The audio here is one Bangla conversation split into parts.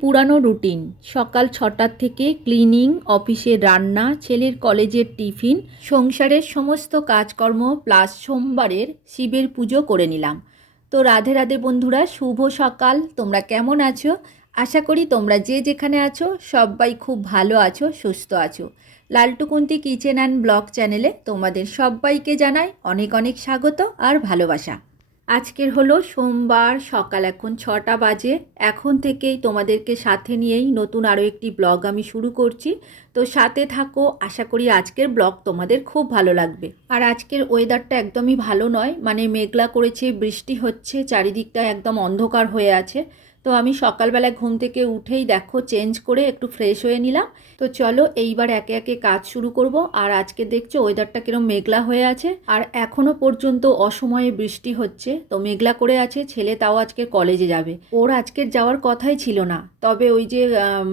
পুরানো রুটিন। সকাল ছটার থেকে ক্লিনিং অফিসের রান্না, ছেলের কলেজের টিফিন, সংসারের সমস্ত কাজকর্ম, প্লাস সোমবারের শিবের পুজো করে নিলাম। তো রাধে রাধে বন্ধুরা, শুভ সকাল। তোমরা কেমন আছো? আশা করি তোমরা যে যেখানে আছো, সবাই খুব ভালো আছো, সুস্থ আছো। লালটুকুন্তি কিচেন অ্যান্ড ব্লগ চ্যানেলে তোমাদের সবাইকে জানাই অনেক অনেক স্বাগত আর ভালোবাসা। আজকের হলো সোমবার, সকাল এখন ছটা বাজে। এখন থেকেই তোমাদেরকে সাথে নিয়েই নতুন আরও একটি ব্লগ আমি শুরু করছি। তো সাথে থাকো, আশা করি আজকের ব্লগ তোমাদের খুব ভালো লাগবে। আর আজকের ওয়েদারটা একদমই ভালো নয় মানে মেঘলা করেছে, বৃষ্টি হচ্ছে, চারিদিকটা একদম অন্ধকার হয়ে আছে। তো আমি সকালবেলা ঘুম থেকে উঠেই দেখো চেঞ্জ করে একটু ফ্রেশ হয়ে নিলাম। তো চলো এইবার একে একে কাজ শুরু করব। আর আজকে দেখছ ওয়েদারটা কিরম মেঘলা হয়ে আছে। আর এখনও পর্যন্ত অসময়ে বৃষ্টি হচ্ছে। তো মেঘলা করে আছে, ছেলে তাও আজকে কলেজে যাবে। ওর আজকের যাওয়ার কথাই ছিল না। তবে ওই যে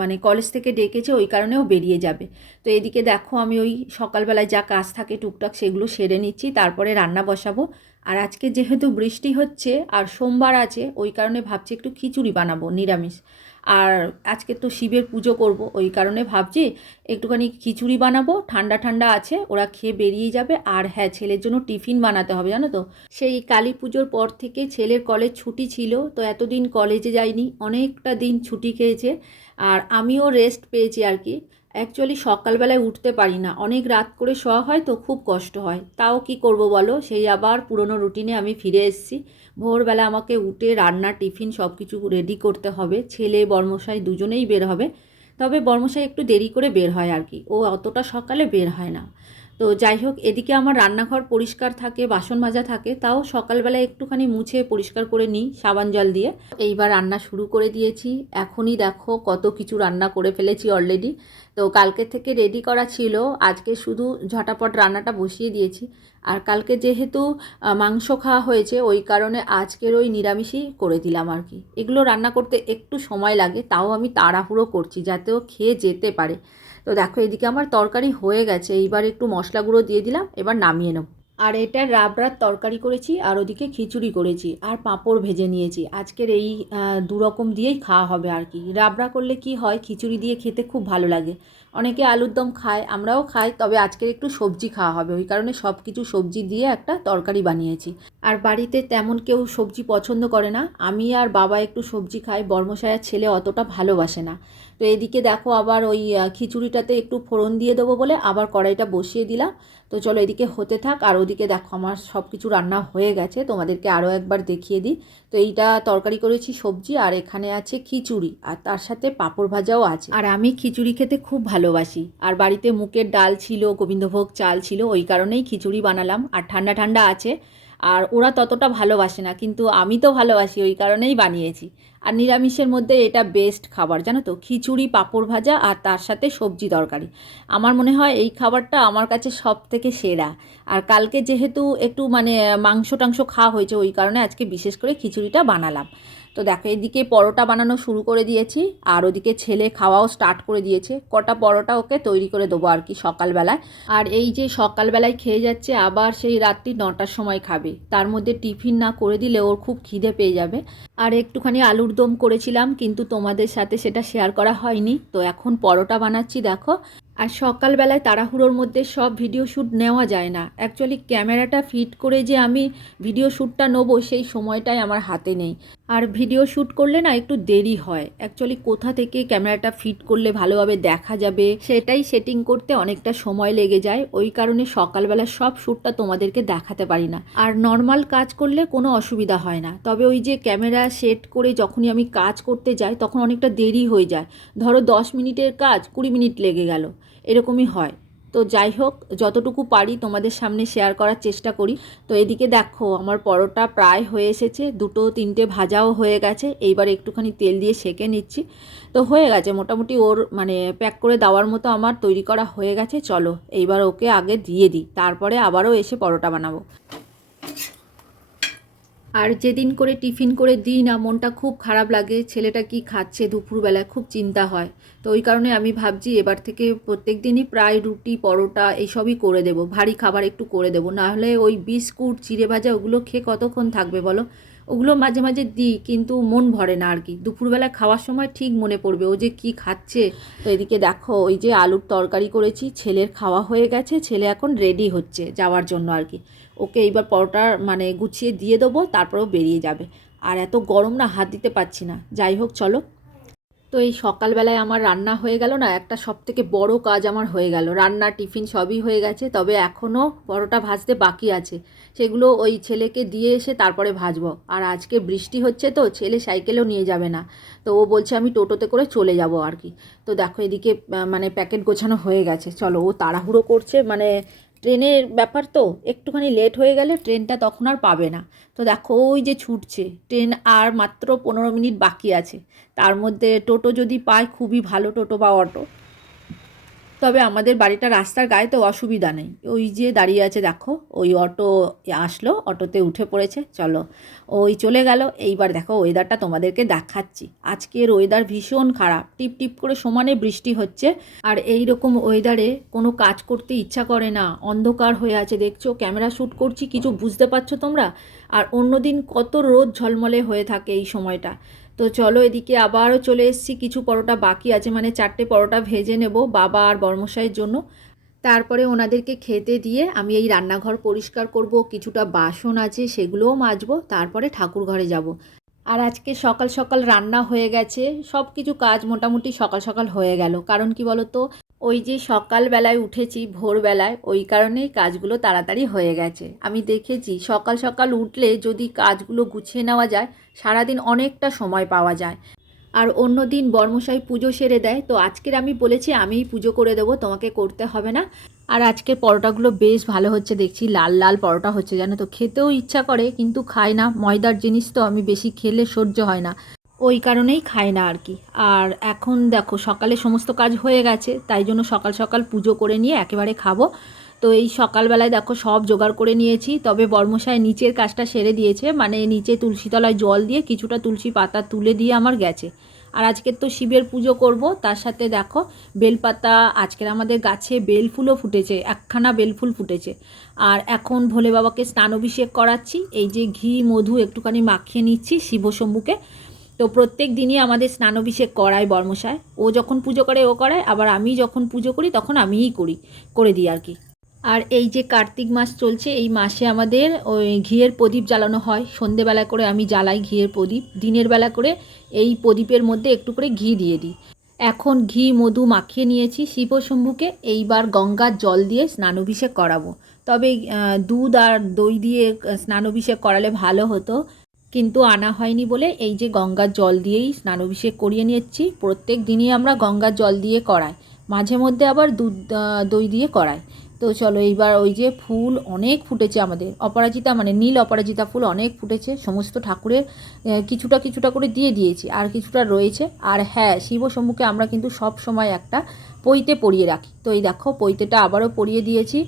মানে কলেজ থেকে ডেকেছে, ওই কারণেও বেরিয়ে যাবে। তো এদিকে দেখো আমি ওই সকালবেলায় যা কাজ থাকে টুকটাক সেগুলো সেরে নিচ্ছি। তারপরে রান্না বসাবো। আর আজকে যেহেতু বৃষ্টি হচ্ছে আর সোমবার আছে, ওই কারণে ভাবছি একটু খিচুড়ি বানাবো, নিরামিষ। আর আজকে তো শিবের পুজো করব, ওই কারণে ভাবছি একটুখানি খিচুড়ি বানাবো, ঠান্ডা ঠান্ডা আছে, ওরা খেয়ে বেরিয়ে যাবে। আর হ্যাঁ ছেলের জন্য টিফিন বানাতে হবে, জানো তো? সেই কালী পুজোর পর থেকে ছেলের কলেজ ছুটি ছিল, তো এতদিন কলেজে যায়নি অনেকটা দিন ছুটি খেয়েছে। আর আমিও রেস্ট পেয়েছি আর কি। অ্যাকচুয়ালি সকালবেলায় উঠতে পারি না। অনেক রাত করে শোয়া হয় তো খুব কষ্ট হয়। তাও কি করব বলো? সেই আবার পুরনো রুটিনে আমি ফিরে এসেছি। ভোরবেলা আমাকে উঠে রান্না, টিফিন সব কিছু রেডি করতে হবে। ছেলে, বর্মশাই দুজনেই বের হবে। তবে বর্মশাই একটু দেরি করে বের হয় আর কি। ও অতটা সকালে বের হয় না। তো যাই হোক, এদিকে আমার রান্নাঘর পরিষ্কার থাকে, বাসন মাজা থাকে, তাও সকালবেলা একটুখানি মুছে পরিষ্কার করে নিই সাবান জল দিয়ে। এইবার রান্না শুরু করে দিয়েছি। এখনই দেখো কত কিছু রান্না করে ফেলেছি অলরেডি তো কালকে থেকে রেডি করা ছিল। আজকে শুধু ঝটাপট রান্নাটা বসিয়ে দিয়েছি। আর কালকে যেহেতু মাংস খাওয়া হয়েছে, ওই কারণে আজকের ওই নিরামিষই করে দিলাম আর কি। এগুলো রান্না করতে একটু সময় লাগে, তাও আমি তাড়াহুড়ো করছি যাতে ও খেয়ে যেতে পারে। তো দেখো এদিকে আমার তরকারি হয়ে গেছে। এইবার একটু মশলা গুঁড়ো দিয়ে দিলাম এবার নামিয়ে নেব। আর এটা রাবড়ার তরকারি করেছি আর ওদিকে খিচুড়ি করেছি আর পাঁপড় ভেজে নিয়েছি। আজকের এই আহ, দু রকম দিয়েই খাওয়া হবে আর কি। রাবড়া করলে কি হয় খিচুড়ি দিয়ে খেতে খুব ভালো লাগে। অনেকে আলুর দম খায় আমরাও খাই তবে আজকের একটু সবজি খাওয়া হবে। ওই কারণে সব কিছু সবজি দিয়ে একটা তরকারি বানিয়েছি। আর বাড়িতে তেমন কেউ সবজি পছন্দ করে না। আমি আর বাবা একটু সবজি খাই বর্মশায়ার ছেলে অতটা ভালোবাসে না। তো এদিকে দেখো আবার ওই খিচুড়িটাতে একটু ফোড়ন দিয়ে দেবো বলে আবার কড়াইটা বসিয়ে দিলাম। তো চলো এদিকে হতে থাক। আর ওদিকে দেখো আমার সব কিছু রান্না হয়ে গেছে। তোমাদেরকে আরও একবার দেখিয়ে দিই। তো এইটা তরকারি করেছি সবজি আর এখানে আছে খিচুড়ি আর তার সাথে পাঁপড় ভাজাও আছে। আর আমি খিচুড়ি খেতে খুব ভালোবাসি। আর বাড়িতে মুখের ডাল ছিল, গোবিন্দভোগ চাল ছিল, ওই কারণেই খিচুড়ি বানালাম। আর ঠান্ডা ঠান্ডা আছে। আর ওরা ততটা ভালোবাসে না, কিন্তু আমি তো ভালোবাসি, ওই কারণেই বানিয়েছি। আর নিরামিষের মধ্যে এটা বেস্ট খাবার, জানো তো? খিচুড়ি, পাঁপড় ভাজা আর তার সাথে সবজি তরকারি। আমার মনে হয় এই খাবারটা আমার কাছে সব থেকে সেরা। আর কালকে যেহেতু একটু মানে মাংস টাংস খাওয়া হয়েছে, ওই কারণে আজকে বিশেষ করে খিচুড়িটা বানালাম। তো দেখো, এদিকে পরোটা বানানো শুরু করে দিয়েছি, আর ওদিকে ছেলে খাওয়াও স্টার্ট করে দিয়েছে। কটা পরোটা ওকে তৈরি করে দেবো আর কি সকালবেলায়। আর এই যে সকালবেলায় খেয়ে যাচ্ছে, আবার সেই রাত্রি নটার সময় খাবে। তার মধ্যে টিফিন না করে দিলে ওর খুব খিদে পেয়ে যাবে। আর একটুখানি আলুর দম করেছিলাম, কিন্তু তোমাদের সাথে সেটা শেয়ার করা হয়নি। তো এখন পরোটা বানাচ্ছি, দেখো। আর সকালবেলায় তাড়াহুড়োর মধ্যে সব ভিডিও শ্যুট নেওয়া যায় না। অ্যাকচুয়ালি ক্যামেরাটা ফিট করে যে আমি ভিডিও শ্যুটটা নেব, সেই সময়টাই আমার হাতে নেই। আর ভিডিও শ্যুট করলে না একটু দেরি হয়। অ্যাকচুয়ালি কোথা থেকে ক্যামেরাটা ফিট করলে ভালোভাবে দেখা যাবে, সেটাই সেটিং করতে অনেকটা সময় লেগে যায়। ওই কারণে সকালবেলা সব শ্যুটটা তোমাদেরকে দেখাতে পারি না। আর নর্মাল কাজ করলে কোনো অসুবিধা হয় না। তবে ওই যে ক্যামেরা সেট করে যখনই আমি কাজ করতে যাই, তখন অনেকটা দেরি হয়ে যায়। ধরো দশ মিনিটের কাজ, কুড়ি মিনিট লেগে গেল। এরকমই হয়। তো যাই হোক, যতটুকু পারি তোমাদের সামনে শেয়ার করার চেষ্টা করি। তো এদিকে দেখো, আমার পরোটা প্রায় হয়ে এসেছে, দুটো তিনটে ভাজাও হয়ে গেছে। এইবার একটুখানি তেল দিয়ে সেকে নিচ্ছি। তো হয়ে গেছে, মোটামুটি ওর মানে প্যাক করে দেওয়ার মতো আমার তৈরি করা হয়ে গেছে। চলো, এইবার ওকে আগে দিয়ে দিই, তারপরে আবারও এসে পরোটা বানাবো। আর যেদিন করে টিফিন করে দিই না, মনটা খুব খারাপ লাগে, ছেলেটা কি খাচ্ছে, দুপুরবেলায় খুব চিন্তা হয়। তো ওই কারণে আমি ভাবছি এবার থেকে প্রত্যেক দিনই প্রায় রুটি, পরোটা এইসবই করে দেবো। ভারী খাবার একটু করে দেবো। না হলে ওই বিস্কুট, চিড়ে ভাজা, ওগুলো খেয়ে কতক্ষণ থাকবে বলো? ওগুলো মাঝে মাঝে দিই, কিন্তু মন ভরে না আর কি। দুপুরবেলা খাওয়ার সময় ঠিক মনে পড়বে, ও যে কি খাচ্ছে। তো এদিকে দেখো, ওই যে আলুর তরকারি করেছি, ছেলের খাওয়া হয়ে গেছে, ছেলে এখন রেডি হচ্ছে যাওয়ার জন্য আর কি। ওকে এইবার পরোটা মানে গুছিয়ে দিয়ে দেবো, তারপরেও বেরিয়ে যাবে। আর এত গরম না, হাত দিতে পারছি না। যাই হোক, চলো। তো এই সকালবেলায় আমার রান্না হয়ে গেল না, একটা সব থেকে বড় কাজ আমার হয়ে গেল। রান্না, টিফিন সবই হয়ে গেছে, তবে এখনও পরোটা ভাজতে বাকি আছে। সেগুলো ওই ছেলেকে দিয়ে এসে তারপরে ভাজবো। আর আজকে বৃষ্টি হচ্ছে তো, ছেলে সাইকেলও নিয়ে যাবে না। তো ও বলছে আমি টোটোতে করে চলে যাব আর কি। তো দেখো এদিকে মানে প্যাকেট গোছানো হয়ে গেছে। চলো, ও তাড়াহুড়ো করছে মানে ট্রেনের ব্যাপার তো, একটুখানি লেট হয়ে গেলে ট্রেনটা তখন আর পাবে না। তো দেখো, ওই যে ছুটছে, ট্রেন আর মাত্র পনেরো মিনিট বাকি আছে। তার মধ্যে টোটো যদি পায়, খুবই ভালো টোটো বা অটো। তবে আমাদের বাড়িটা রাস্তার গায়ে তো অসুবিধা নেই। ওই যে দাঁড়িয়ে আছে দেখো, ওই অটো আসলো, অটোতে উঠে পড়েছে, চলো। ওই চলে গেল। এইবার দেখো ওয়েদারটা তোমাদেরকে দেখাচ্ছি। আজকের ওয়েদার ভীষণ খারাপ, টিপ টিপ করে সমানে বৃষ্টি হচ্ছে। আর এই রকম ওয়েদারে কোনো কাজ করতে ইচ্ছা করে না, অন্ধকার হয়ে আছে। দেখছ ক্যামেরা শ্যুট করছি, কিছু বুঝতে পারছ তোমরা? আর অন্যদিন কত রোদ ঝলমলে হয়ে থাকে এই সময়টা। তো চলো এদিকে আবারও চলে এসেছি। কিছু পরোটা বাকি আছে মানে চারটে পরোটা ভেজে নেব বাবা আর বর্মশাইয়ের জন্য। তারপরে ওনাদেরকে খেতে দিয়ে আমি এই রান্নাঘর পরিষ্কার করব, কিছুটা বাসন আছে সেগুলোও মাজবো, তারপরে ঠাকুর ঘরে যাব। আর আজকে সকাল সকাল রান্না হয়ে গেছে সব কিছু কাজ মোটামুটি সকাল সকাল হয়ে গেল। কারণ কি বলো তো ওই যে সকালবেলায় উঠেছি, ভোরবেলায়, ওই কারণেই কাজগুলো তাড়াতাড়ি হয়ে গেছে। আমি দেখেছি, সকাল সকাল উঠলে যদি কাজগুলো গুছিয়ে নেওয়া যায়, সারাদিন অনেকটা সময় পাওয়া যায়। আর অন্য দিন বর্মশাই পুজো সেরে দেয়, তো আজকের আমি বলেছি, আমিই পুজো করে দেবো, তোমাকে করতে হবে না। আর আজকের পরোটাগুলো বেশ ভালো হচ্ছে, দেখছি লাল লাল পরোটা হচ্ছে, জানো তো, খেতেও ইচ্ছা করে, কিন্তু খাই না। ময়দার জিনিস তো আমি বেশি খেলে সহ্য হয় না। ওই কারণেই খায় না আর কি। আর এখন দেখো, সকালে সমস্ত কাজ হয়ে গেছে, তাই জন্য সকাল সকাল পুজো করে নিয়ে একেবারে খাব। তো এই সকালবেলায় দেখো, সব জোগাড় করে নিয়েছি, তবে বর্মশায় নিচের কাজটা সেরে দিয়েছে মানে নিচে তুলসী তলায় জল দিয়ে কিছুটা তুলসী পাতা তুলে দিয়ে আমার গেছে। আর আজকের তো শিবের পুজো করব, তার সাথে দেখো, বেলপাতা, আজকের আমাদের গাছে বেল ফুলও ফুটেছে, একখানা বেল ফুল ফুটেছে। আর এখন ভোলে বাবাকে স্নান অভিষেক করাচ্ছি, এই যে ঘি, মধু একটুখানি মাখিয়ে নিচ্ছি শিবশম্ভুকে। তো প্রত্যেক দিনই আমাদের স্নানাভিষেক করায় বর্মশায়। ও যখন পুজো করে, ও করায় আবার আমি যখন পুজো করি, তখন আমিই করি, করে দিই আর কি। আর এই যে কার্তিক মাস চলছে, এই মাসে আমাদের ওই ঘিয়ের প্রদীপ জ্বালানো হয়। সন্ধেবেলা করে আমি জ্বালাই ঘিয়ের প্রদীপ। দিনের বেলা করে এই প্রদীপের মধ্যে একটু করে ঘি দিয়ে দিই। এখন ঘি, মধু মাখিয়ে নিয়েছি শিবশম্ভুকে এইবার গঙ্গার জল দিয়ে স্নানাভিষেক করাবো। তবে দুধ আর দই দিয়ে স্নানাভিষেক করালে ভালো হতো। কিন্তু আনা হয়নি বলে এই যে গঙ্গার জল দিয়েই স্নানাভিষেক করিয়ে নিচ্ছি প্রত্যেক দিনই আমরা গঙ্গার জল দিয়ে করাই। মাঝে মধ্যে আবার দুধ দই দিয়ে করাই। তো চলো এইবার ওই যে ফুল অনেক ফুটেছে আমাদের। অপরাজিতা মানে নীল অপরাজিতা ফুল অনেক ফুটেছে, সমস্ত ঠাকুরের কিছুটা কিছুটা করে দিয়ে দিয়েছি, আর কিছুটা রয়েছে। আর হ্যাঁ শিব সম্মুখে আমরা কিন্তু সব সময় একটা পইতে পরিয়ে রাখি। তো এই দেখো পইতেটা আবারও পরিয়ে দিয়েছি,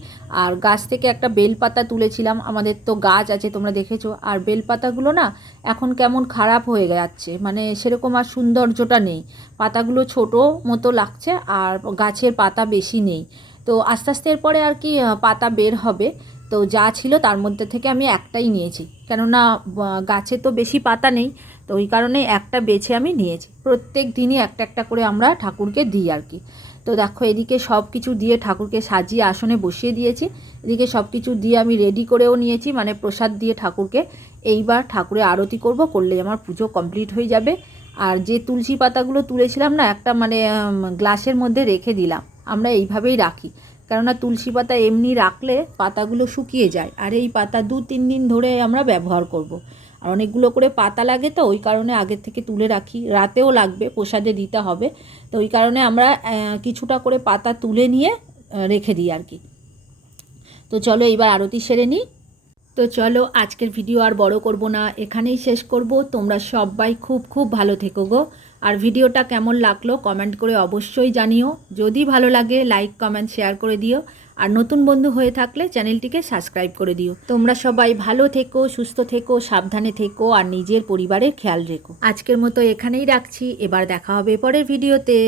আর গাছ থেকে একটা বেলপাতা তুলেছিলাম। আমাদের তো গাছ আছে, তোমরা দেখেছ। আর বেলপাতাগুলো না এখন কেমন খারাপ হয়ে যাচ্ছে মানে সেরকম আর সৌন্দর্যটা নেই। পাতাগুলো ছোট মতো লাগছে, আর গাছের পাতা বেশি নেই। তো আস্তে আস্তে এরপরে আর কি পাতা বের হবে। তো যা ছিল তার মধ্যে থেকে আমি একটাই নিয়েছি। কেননা গাছে তো বেশি পাতা নেই, তো ওই কারণে একটা বেছে আমি নিয়েছি। প্রত্যেক দিনই একটা একটা করে আমরা ঠাকুরকে দিই আর কি। তো দেখো, এদিকে সব কিছু দিয়ে ঠাকুরকে সাজিয়ে আসনে বসিয়ে দিয়েছি। এদিকে সব কিছু দিয়ে আমি রেডি করেও নিয়েছি মানে প্রসাদ দিয়ে ঠাকুরকে। এইবার ঠাকুরে আরতি করব, করলে আমার পুজো কমপ্লিট হয়ে যাবে। আর যে তুলসী পাতাগুলো তুলেছিলাম না, একটা মানে গ্লাসের মধ্যে রেখে দিলাম। আমরা এইভাবেই রাখি। কেননা তুলসী পাতা এমনি রাখলে পাতাগুলো শুকিয়ে যায়। আর এই পাতা দু, তিন দিন ধরে আমরা ব্যবহার করব। আর অনেকগুলো করে পাতা লাগে তো, ওই কারণে আগের থেকে তুলে রাখি। রাতেও লাগবে, প্রসাদে দিতে হবে। তো ওই কারণে আমরা কিছুটা করে পাতা তুলে নিয়ে রেখে দিই আর কি। তো চলো এইবার আরতি সেরে নিই। তো চলো আজকের ভিডিও আর বড় করব না, এখানেই শেষ করব। তোমরা সবাই খুব খুব ভালো থেকো গো। আর ভিডিওটা কেমন লাগল কমেন্ট করে অবশ্যই জানিও। যদি ভালো লাগে, লাইক, কমেন্ট, শেয়ার করে দিও। আর নতুন বন্ধু হয়ে থাকলে চ্যানেলটিকে সাবস্ক্রাইব করে দিও। তোমরা সবাই ভালো থেকো, সুস্থ থেকো, সাবধানে থেকো, আর নিজের পরিবারের খেয়াল রেখো। আজকের মতো এখানেই রাখছি। এবার দেখা হবে পরের ভিডিওতে।